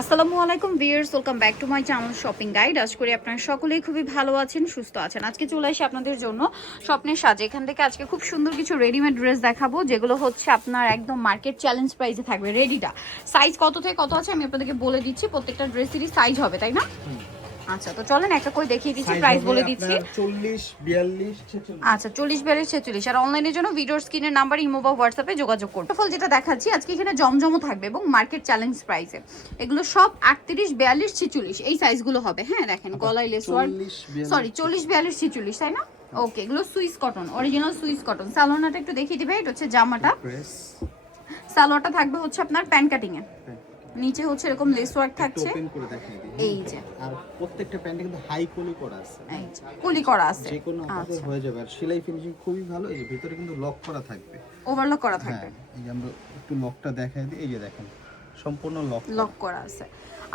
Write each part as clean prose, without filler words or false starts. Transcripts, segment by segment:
আসসালামু আলাইকুম viewers, welcome back to my channel shopping guide. আশা করি আপনারা সকলেই খুবই ভালো আছেন, সুস্থ আছেন। আজকে চলে আসি আপনাদের জন্য স্বপ্নের সাজে। এখান থেকে আজকে খুব সুন্দর কিছু রেডিমেড ড্রেস দেখাবো, যেগুলো হচ্ছে আপনার একদম মার্কেট চ্যালেঞ্জ প্রাইসে থাকবে। রেডিটা সাইজ কত থেকে কত আছে আমি আপনাদেরকে বলে দিচ্ছি। প্রত্যেকটা ড্রেসেরই সাইজ হবে, তাই না? আচ্ছা, তো চলেন একটা করে দেখিয়ে দিচ্ছি, প্রাইস বলে দিচ্ছি। 40 42 46। আচ্ছা, 40 42 46। আর অনলাইনের জন্য ভিডিওর স্ক্রিনের নাম্বার, ইমো বা হোয়াটসঅ্যাপে যোগাযোগ করুন। ফল যেটা দেখাচ্ছি আজকে এখানে জমজমও থাকবে এবং মার্কেট চ্যালেঞ্জ প্রাইসে। এগুলো সব 38 42 46 এই সাইজগুলো হবে। হ্যাঁ দেখেন, গলায় লেস ওয়ার্ক, সরি 40 42 46, তাই না? ওকে, এগুলো Swiss cotton, original Swiss cotton. সালোয়ারটা একটু দেখিয়ে দিবে। এটা হচ্ছে জামাটা, সালোয়ারটা থাকবে হচ্ছে আপনার প্যান্ট কাটিং এ, নিচে হচ্ছে এরকম লেস ওয়ার্ক থাকছে। ওপেন করে দেখিয়ে দিই। এই যে, আর প্রত্যেকটা প্যান্টে কিন্তু হাই কোলি করা আছে। এই যে কুলি করা আছে, যে কোনো আপনাদের হয়ে যাবে। আর সেলাই ফিনিশিং খুবই ভালো। এই যে ভিতরে কিন্তু লক করা থাকবে, ওভারলক করা থাকবে। এই যে আমরা একটু লকটা দেখাই দিই। এই যে দেখেন সম্পূর্ণ লক করা আছে।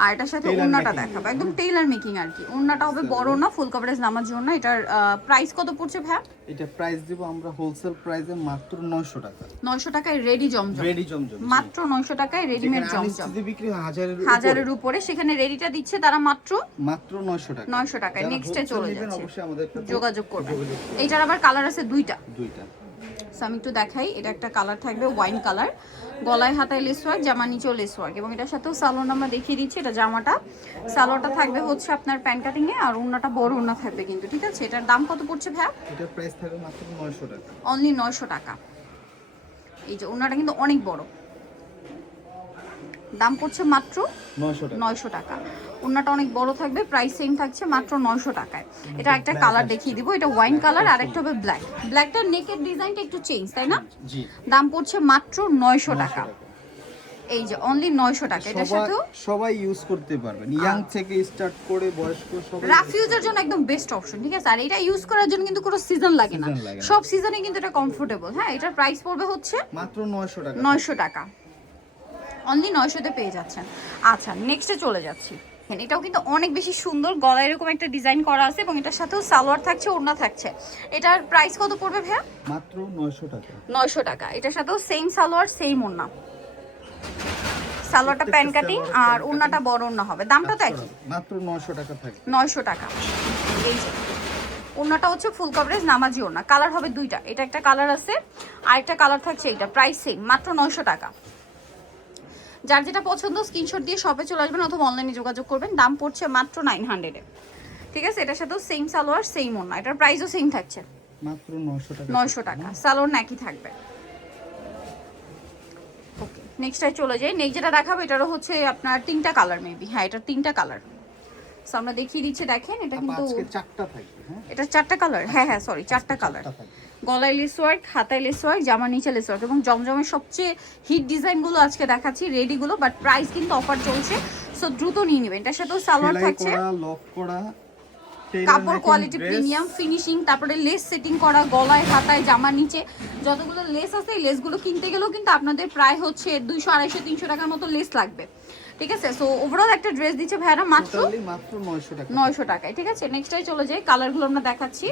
আর এটার সাথে ওড়নাটা দেখাবো, একদম টেইলার মেকিং আর কি। ওড়নাটা হবে বড় না, ফুল কভারেজ নামার জন্য। এটার প্রাইস কত পড়ছে ভাই? এটা প্রাইস দিব আমরা হোলসেল প্রাইসে মাত্র 900 টাকা। 900 টাকায় রেডি জমজম, মাত্র 900 টাকায় রেডিমেড জমজম। যদি বিক্রি হাজারের উপরে, সেখানে রেডিটা দিচ্ছে তারা মাত্র 900 টাকা। 900 টাকায়। নেক্সটে চলে যাচ্ছে, অবশ্যই আমাদের যোগাযোগ করবেন। এইটার আবার কালার আছে দুইটা। সো আমি একটু দেখাই। এটা একটা কালার থাকবে ওয়াইন কালার, গলায় হাতায় লেস ওয়ার্ক, জামা নিচেও লেস ওয়ার্ক, এবং এটার সাথেও সালোয়ার আমরা দেখিয়ে দিচ্ছি। এটা জামাটা, সালোয়ারটা থাকবে হচ্ছে আপনার প্যান্ট কাটিং এ, আর ওড়নাটা বড় ওড়না থাকবে কিন্তু, ঠিক আছে? এটার দাম কত পড়ছে ভাই? এটার প্রাইস থাকবে মাত্র 900 টাকা, অনলি 900 টাকা। এই যে ওড়নাটা কিন্তু অনেক বড়, দাম পড়ছে মাত্র 900 টাকা। ওড়নাটা অনেক বড় থাকবে, প্রাইস সেম থাকছে মাত্র 900 টাকায়। এটা একটা কালার দেখিয়ে দিব, এটা ওয়াইন কালার, আর একটা হবে ব্ল্যাক। ব্ল্যাকটার নেকের ডিজাইনটা একটু চেঞ্জ, তাই না? জি। দাম পড়ছে মাত্র 900 টাকা। এই যে অনলি 900 টাকা। এটার সাথেও সবাই ইউজ করতে পারবেন, ইয়াং থেকে স্টার্ট করে বয়স্ক সবাই। রাফ ইউজের জন্য একদম বেস্ট অপশন, ঠিক আছে? আর এটা ইউজ করার জন্য কিন্তু কোনো সিজন লাগে না, সব সিজনে কিন্তু এটা কমফোর্টেবল। হ্যাঁ, এটার প্রাইস পড়বে হচ্ছে মাত্র 900 টাকা। 900 টাকা, অনলি 900 তে পেয়ে যাচ্ছেন। আচ্ছা, নেক্সটে চলে যাচ্ছি। এটাও কিন্তু অনেক বেশি সুন্দর, গলায় এরকম একটা ডিজাইন করা আছে, এবং এটার সাথেও সালোয়ার থাকছে, ওড়না থাকছে। এটার প্রাইস কত পড়বে ভাইয়া? মাত্র 900 টাকা। 900 টাকা। এটার সাথেও সেম সালোয়ার, সেম ওড়না। সালোয়ারটা প্যান্ট কাটিং আর ওড়নাটা বড় ওড়না হবে। দামটা তো একই, মাত্র 900 টাকা থাকবে। 900 টাকা। এই যে ওড়নাটা হচ্ছে ফুল কভারেজ নামাজি ওড়না, কালার হবে দুইটা। এটা একটা কালার আছে, আর একটা কালার থাকছে এইটা। প্রাইস সেম, মাত্র 900 টাকা। যার যেটা পছন্দ স্ক্রিনশট দিয়ে শপে চলে আসবেন অথবা অনলাইনে যোগাযোগ করবেন। দাম পড়ছে মাত্র 900 এ, ঠিক আছে? এটার সাথেও সেম সালোয়ার, সেম ওড়না, এটার প্রাইসও সেম থাকছে মাত্র 900 টাকা। 900 টাকা। সালোয়ার একই থাকবে। ওকে, নেক্সটটাই চলে যাই। নেক্সট যেটা দেখাবো এটারও হচ্ছে আপনার তিনটা কালার মেবি। হ্যাঁ, এটার তিনটা কালার। সো আমরা দেখিয়ে দিচ্ছি, দেখেন। এটা কিন্তু আজকে চারটা থাকবে। হ্যাঁ, এটা চারটা কালার। হ্যাঁ, সরি, চারটা কালার। গলায় লেস ওয়ার্ক, হাতায় লেস ওয়ার্ক, জামার নিচে লেস ওয়ার্ক, এবং জমজমের সবচেয়ে হিট ডিজাইনগুলো আজকে দেখাচ্ছি, রেডিগুলো। বাট প্রাইস কিন্তু অফার চলছে, সো দ্রুত নিয়ে নেবেন। এটার সাথেও সালোয়ার থাকছে, লক করা, কাপড় কোয়ালিটি প্রিমিয়াম, ফিনিশিং, তারপরে লেস সেটিং করা, গলায় হাতায় জামার নিচে যতগুলো লেস আছে, এই লেসগুলো কিনতে গেলেও কিন্তু আপনাদের প্রায় হচ্ছে 200 250 300 টাকার মতো লেস লাগবে, ঠিক আছে? সো ওভারঅল একটা ড্রেস দিচ্ছে ভাইরা মাত্র 900 টাকা। 900 টাকায়, ঠিক আছে? নেক্সটটাই চলে যাই। কালারগুলো আমরা দেখাচ্ছি।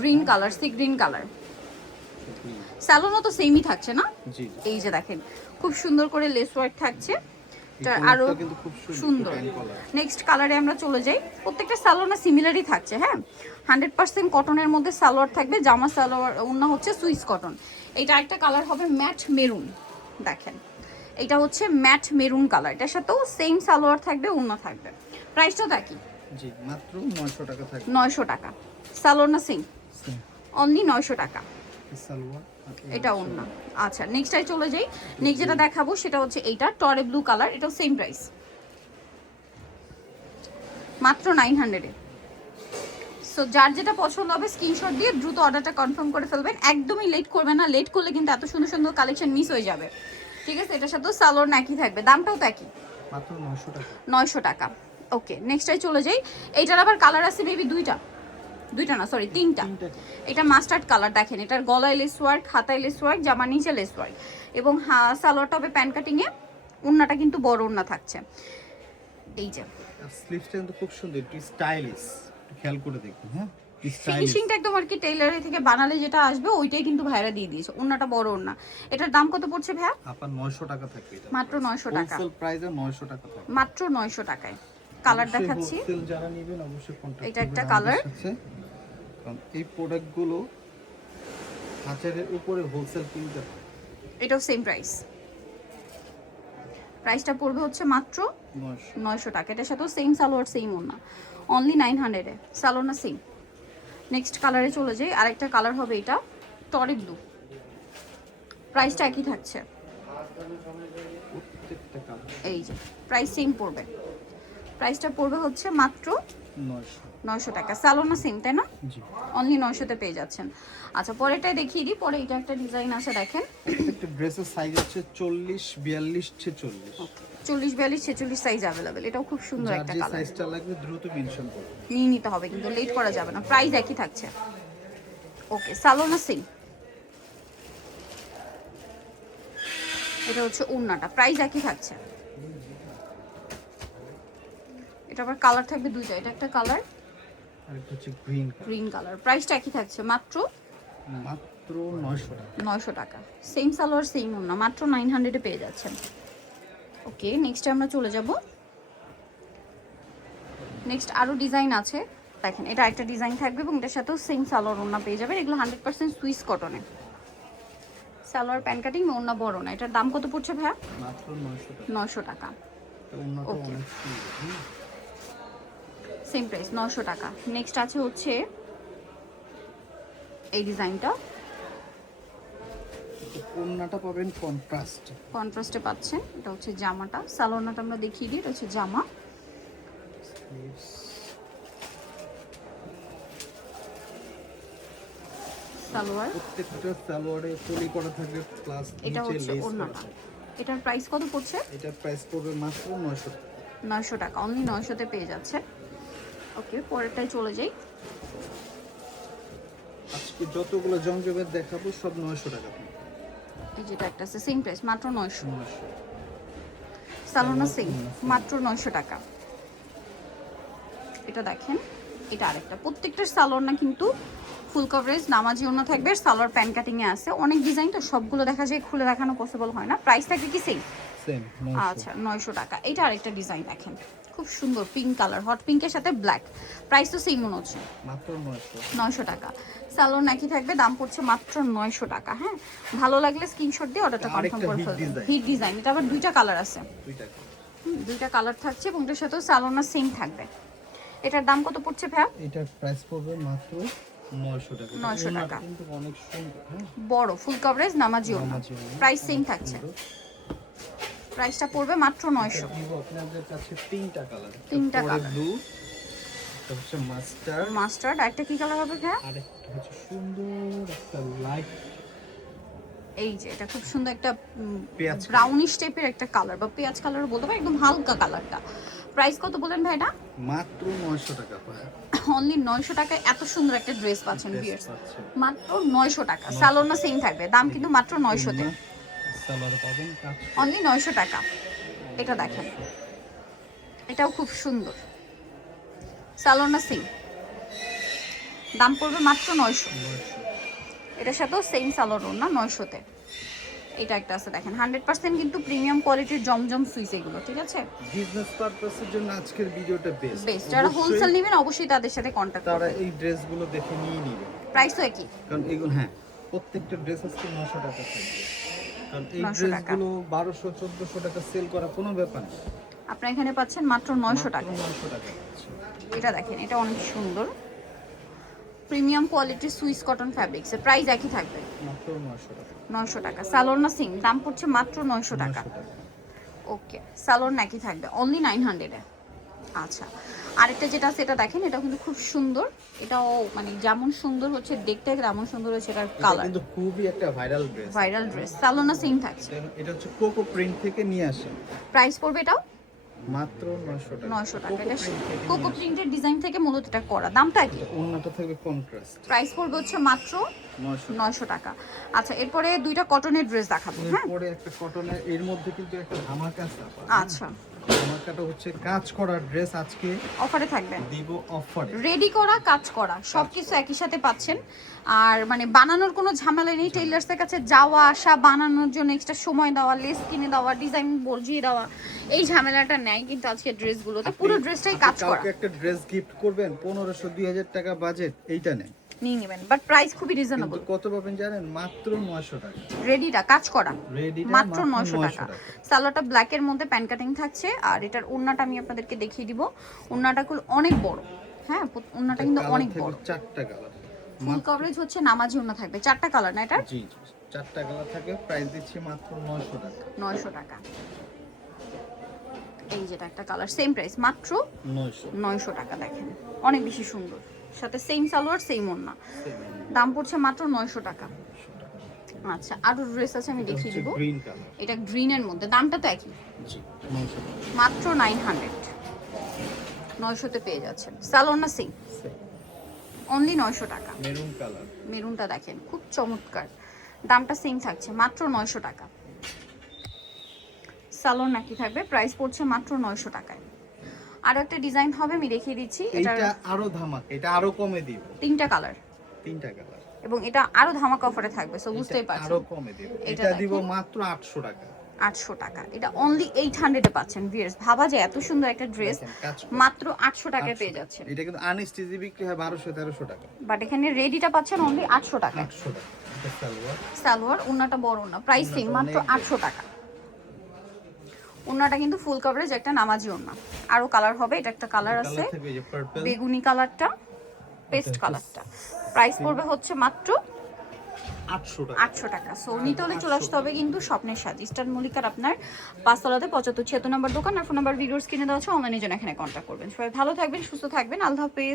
Green colour, sea green colour. স্যালোনও তো সেমই থাকছে না? জি। এই যে দেখেন, খুব সুন্দর করে লেস ওয়ার্ক থাকছে, আরো সুন্দর। নেক্সট কালারে আমরা চলে যাই। প্রত্যেকটা সালোয়ার সিমিলারই থাকছে। হ্যাঁ, 100% কটনের মধ্যে সালোয়ার থাকবে, জামা সালোয়ার, ওড়না হচ্ছে সুইস কটন। এটা একটা কালার হবে ম্যাট মেরুন, দেখেন। এটা হচ্ছে ম্যাট মেরুন কালার। এটার সাথেও সেম সালোয়ার থাকবে, ওড়না থাকবে। প্রাইসটাও একই, জি, মাত্র 900 টাকা থাকবে। 900 টাকা। সালোয়ার না সেম, অনলি 900 টাকা। সালোয়ার, এটা ওড়না। আচ্ছা, নেক্সটটাই চলে যাই। নেক্সট যেটা দেখাবো সেটা হচ্ছে এইটা টরে ব্লু কালার। এটাও সেম প্রাইস, মাত্র 900 এ। সো যার যেটা পছন্দ হবে স্ক্রিনশট দিয়ে দ্রুত অর্ডারটা কনফার্ম করে ফেলবেন। একদমই লেট করবেন না, লেট করলে কিন্তু এত সুন্দর সুন্দর কালেকশন মিস হয়ে যাবে, ঠিক আছে? এটার সাথেও সালোয়ার একই থাকবে, দামটাও তো একই, মাত্র 900 টাকা। 900 টাকা। ওকে, নেক্সটটাই চলে যাই। এইটার আবার কালার আছে মেবি দুইটা না, সরি তিনটা। এটা মাস্টার্ড কালার, দেখেন। এটার গলায় লেস ওয়ার্ক, হাতায় লেস ওয়ার্ক, জামা নিচে লেস ওয়ার্ক, এবং সালোয়ারটা হবে প্যান্ট কাটিং এ, ওড়নাটা কিন্তু বড় ওড়না থাকছে। এই যে স্লিভসটা কিন্তু খুব সুন্দর, একটু স্টাইলিশ, একটু খেয়াল করে দেখুন। হ্যাঁ, স্টাইলিশ। ফিনিশিংটা একদম আর কি টেইলারি থেকে বানালে যেটা আসবে ওইটাই কিন্তু ভাইরা দিয়ে দিয়েছে। ওন্নাটা বড় ওন্না। এটার দাম কত পড়ছে ভাইয়া? আপনার 900 টাকা থাকবে এটা। মাত্র 900 টাকা। হোলসেল প্রাইসে 900 টাকা থাকবে। মাত্র 900 টাকায়। কালার অবশ্যই দেখাচ্ছি। হোলসেল যারা নেবেন অবশ্যই কন্টাক্ট এটা একটা করবেন কালার। আমাদের সাথে। কারণ এই প্রোডাক্টগুলো হাজারের উপরে হোলসেল কিনতে হয়। এটাও সেম প্রাইস। প্রাইসটা পড়বে হচ্ছে মাত্র 900। 900 টাকা। এটার সাথেও সেম সালোয়ার সেম ওন্না। অনলি 900 এ। সালোয়ার না সেম। নেক্সট কালারে চলে যাই। আরেকটা কালার হবে এটা টরি ব্লু। প্রাইসটা একই থাকছে। প্রত্যেকটা কালার এই যে প্রাইস সেম পড়বে। প্রাইসটা পড়বে হচ্ছে মাত্র 900। 900 টাকা। সালোয়ার না সেম তাই না? জি। অনলি 900 তে পেয়ে যাচ্ছেন। আচ্ছা পরেরটাই দেখিয়ে দিই। পরে এটা একটা ডিজাইন আছে দেখেন। প্রত্যেকটা ড্রেসের সাইজ হচ্ছে 40, 42, 46। 40 42 46 সাইজ अवेलेबल। এটাও খুব সুন্দর যার একটা যে কালার। সাইজটা লাগবে দ্রুত মেনশন করুন। নিয়ে নিতে হবে কিন্তু লেট করা যাবে না। প্রাইস একই থাকছে। ওকে সালোয়ার না সেম। এটা হচ্ছে ওন্নাটা। প্রাইস একই থাকছে। এটা আবার কালার থাকবে দুইটা। এটা একটা কালার, আর এটা হচ্ছে গ্রিন কালার। Green colour. প্রাইসটা একই থাকছে মাত্র মাত্র 900 টাকা। 900 টাকা। সেম সালোয়ার সেম ওন্না। মাত্র 900 এ পেয়ে যাচ্ছেন। ওকে নেক্সট আমরা চলে যাব। নেক্সট আরো ডিজাইন আছে দেখেন। এটা একটা ডিজাইন থাকবে এবং এটার সাথেও সেম সালোয়ার ওন্না পেয়ে যাবেন। এগুলো 100% সুইস কটনে। সালোয়ার প্যান্ট কাটিং ওন্না বড় না। এটার দাম কত পড়ছে ভাইয়া? মাত্র 900 টাকা। 900 টাকা। তো উন্নত Okay. অনেক সুন্দর। সেম প্রাইস 900 টাকা। নেক্সট আছে হচ্ছে এই ডিজাইনটা। ওন্নাটা পাবেন কন্ট্রাস্ট। কন্ট্রাস্টে পাচ্ছেন। এটা হচ্ছে জামাটা। সালোয়ারটা আমরা দেখিয়ে দিই। এটা হচ্ছে জামা। সালোয়ার। প্রত্যেকটা সালোয়ারে পলি করা থাকবে প্লাস এটা নিচে হচ্ছে লেস করা ওন্নাটা। থাকবে। এটার প্রাইস কত পড়ছে? এটার প্রাইস পড়বে মাত্র 900 টাকা। 900 টাকা। অনলি 900 তে পেয়ে যাচ্ছে। ওকে পরেরটাই চলে যাই। আজকে যতগুলো জমজমের দেখাবো সব 900 টাকা। এই যেটা একটা আছে সেম প্রাইস মাত্র 900। 900। সালোনা সেম মাত্র 900 টাকা। এটা দেখেন। এটা আরেকটা। প্রত্যেকটার সালোয়ার না কিন্তু ফুল কভারেজ নামাজি ওন্না থাকবে। সালোয়ার প্যান্ট কাটিং এ আছে। অনেক ডিজাইন তো সবগুলো দেখা যায় খুলে দেখানো পসিবল হয় না। প্রাইস থাকবে কি সেম? সেম আচ্ছা 900 টাকা। এটা আরেকটা ডিজাইন দেখেন। খুব সুন্দর পিঙ্ক কালার। হট পিঙ্কের সাথে ব্ল্যাক। প্রাইস তো সেম মনে হচ্ছে। মাত্র 900। 900 টাকা। সালোয়ার নাকি থাকবে। দাম পড়ছে মাত্র 900 টাকা। হ্যাঁ ভালো লাগলে স্ক্রিনশট দিয়ে অর্ডারটা কনফার্ম আরেকটা করে hit ফেলবেন। design। Hit design. এটা আবার দুইটা কালার আছে। দুইটা। দুইটা কালার থাকছে এবং এটার সাথেও সালোয়ার সেম থাকবে। এটার দাম কত পড়ছে ভাইয়া? এটার প্রাইস পড়বে মাত্র 900 টাকা। 900 ওন্নাটা টাকা। কিন্তু অনেক সুন্দর। হ্যাঁ বড় ফুল কভারেজ নামাজি ওন্না। নামাজি ওন্না। প্রাইস সেম থাকছে। প্রাইসটা পড়বে মাত্র 900। দিব আপনাদের কাছে তিনটা কালার। তিনটা colour। ব্লু, একটা হচ্ছে মাস্টার্ড, মাস্টার্ড। একটা কি কালার হবে ভাইয়া? আর একটা হচ্ছে সুন্দর একটা লাইট এই যে এটা খুব সুন্দর একটা পেঁয়াজ ব্রাউনিশ টাইপের একটা কালার বা পেঁয়াজ কালার বলতে পারি। একদম হালকা কালারটা। প্রাইস কত বলেন ভাই এটা? মাত্র 900 টাকা পায়। অনলি 900 টাকায় এত সুন্দর একটা ড্রেস পাচ্ছেন ভিউয়ার্স। পাচ্ছে। মাত্র 900 টাকা। সালোয়ার না সেম থাকবে। দাম কিন্তু মাত্র 900 তে। সালোয়ার পাবেন কাজ। অনলি 900 টাকা। এটা দেখেন। এটাও খুব সুন্দর। সালোয়ার না সেম। দাম পড়বে মাত্র 900। এটার সাথেও সেম সালোয়ার না 900 তে। এটা একটা আছে দেখেন। 100% কিন্তু প্রিমিয়াম কোয়ালিটির জমজম সুইস এগুলো। ঠিক আছে? বিজনেস পারপাসের জন্য আজকের ভিডিওটা বেস্ট। বেস্ট। যারা হোলসেল নেবেন অবশ্যই তাদের সাথে কন্টাক্ট তারা করবেন। এই ড্রেসগুলো দেখে নিয়ে নেবে। প্রাইসও একই। কারণ এগুলো হ্যাঁ প্রত্যেকটা ড্রেস আজকে 900 টাকা থাকবে। কারণ এই 900 টাকা। ড্রেসগুলো 1200 1400 টাকা সেল করা কোনো ব্যাপার না। আপনারা এখানে পাচ্ছেন মাত্র 900 টাকা। 900 টাকা পাচ্ছেন। এটা দেখেন। এটা অনেক সুন্দর প্রিমিয়াম কোয়ালিটির সুইস কটন ফ্যাব্রিক্সের। প্রাইস একই থাকবে মাত্র 900 টাকা। 900 টাকা। সালোয়ার না সিং। দাম পড়ছে মাত্র 900 টাকা। 900 টাকা। ওকে সালোয়ার নাকি থাকবে অনলি 900 এ। আচ্ছা আরেকটা যেটা আছে এটা দেখেন। এটা কিন্তু খুব সুন্দর। এটাও মানে যেমন সুন্দর হচ্ছে দেখতে তেমন সুন্দর হচ্ছে এটার এটা কালার। কিন্তু খুবই একটা viral dress. Viral dress. Salwar না সিং থাকছে। এটা হচ্ছে কোকো প্রিন্ট থেকে নিয়ে আসে। প্রাইস পড়বে এটাও মাত্র 900 টাকা। 900 টাকা। এটা Coco print থেকে কোকো নিয়ে আসে। প্রিন্টের ডিজাইন থেকে মূলত এটা করা। দামটা কি? ওন্নাটা থাকবে কন্ট্রাস্ট। প্রাইস পড়বে হচ্ছে মাত্র 900 টাকা। 900 টাকা। আচ্ছা এরপরে দুইটা কটনের ড্রেস দেখাবো। হ্যাঁ এরপরে একটা কটনের এর মধ্যে কিন্তু একটা ধামাকা আছে। আচ্ছা ধামাকাটা হচ্ছে কাজ করা ড্রেস আজকে অফারে থাকবে, দিব অফারে। রেডি করা কাজ করা সবকিছু একই সাথে পাচ্ছেন। আর মানে বানানোর কোনো ঝামেলা নেই, টেইলার্সের কাছে যাওয়া আসা, বানানোর জন্য এক্সট্রা সময় দেওয়া, লেস কিনে দেওয়া, ডিজাইন বজিয়ে দেওয়া, এই ঝামেলাটা নেই কিন্তু আজকে ড্রেসগুলোতে পুরো ড্রেসটাই কাজ করা। কাউকে একটা ড্রেস গিফট করবেন 1500-2000 টাকা বাজেট, এইটা নেই নিয়ে নেবেন, বাট প্রাইস খুবই রিজনেবল। কিন্তু কত পাবেন জানেন? মাত্র 900 টাকা। রেডিটা কাজ করা রেডিটা মাত্র 900 টাকা। সালোয়ারটা ব্ল্যাকের মধ্যে প্যান কাটিং থাকছে, আর এটার ওড়নাটা আমি আপনাদেরকে দেখিয়ে দিব। ওড়নাটা অনেক বড়, হ্যাঁ ওড়নাটা কিন্তু অনেক বড়। 4টা কালার, ফুল কভারেজ হচ্ছে নামাজি ওড়না থাকবে, 4টা কালার না এটার? জি 4টা কালার থাকে। প্রাইস দিচ্ছি মাত্র 900 টাকা। 900 টাকা। এই যেটা একটা কালার, সেম প্রাইস মাত্র 900 টাকা। দেখেন অনেক বেশি সুন্দর, সাথে সেম সালোয়ার সেম ওড়না, দাম পড়ছে মাত্র 900 টাকা। আচ্ছা আরো ড্রেস আছে আমি দেখিয়ে দিব। গ্রিন কালার, এটা গ্রিনের মধ্যে, দামটা তো একই, জি 900 মাত্র 900, 900 তে পেয়ে যাচ্ছেন। সালোয়ার না সেম, অনলি 900 টাকা। মেরুন কালার, মেরুনটা দেখেন খুব চমৎকার, দামটা সেম থাকছে মাত্র 900 টাকা। সালোয়ার নাকি থাকবে, প্রাইস পড়ছে মাত্র 900 টাকায়। আর একটা ডিজাইন হবে আমি দেখিয়ে দিচ্ছি, এটা আরো ধামাকা, এটা আরো কমে দিব। 3টা কালার, 3টা কালার, এবং এটা আরো ধামাকা অফারে থাকবে, সো বুঝতেই পারছেন। আরো কমে দিব, এটা দিব মাত্র 800 টাকা। 800 টাকা, এটা অনলি 800 এ পাচ্ছেন। ভিউয়ার্স ভাবা যায় এত সুন্দর একটা ড্রেস মাত্র 800 টাকায় পেয়ে যাচ্ছেন। এটা কিন্তু আনস্টিচি বিক্রি হয় 1200-1300 টাকা, বাট এখানে রেডিটা পাচ্ছেন অনলি 800 টাকা। 800 টাকা। এটা সালোয়ার, সালোয়ার ওন্নাটা বড় না, প্রাইস সেম মাত্র 800 টাকা। ওন্নাটা কিন্তু ফুল কভারেজ একটা নামাজি ওন্না। আরো কালার হবে, এটা একটা কালার আছে বেগুনি কালারটা, পেস্ট কালারটা। প্রাইস পড়বে হচ্ছে মাত্র 800 টাকা। সো নিতে হলে চলে আসতে হবে কিন্তু স্বপ্নের সাজ, ইস্টার্ন মল্লিকার আপনার 5 তলাতে 75-76 নম্বর দোকান। আর ফোন নাম্বার ভিডিওস কিনে দেওয়া আছে, অনলাইনের জন্য এখানে কন্ট্যাক্ট করবেন। সবাই ভালো থাকবেন, সুস্থ থাকবেন, আল্লাহ হাফেজ।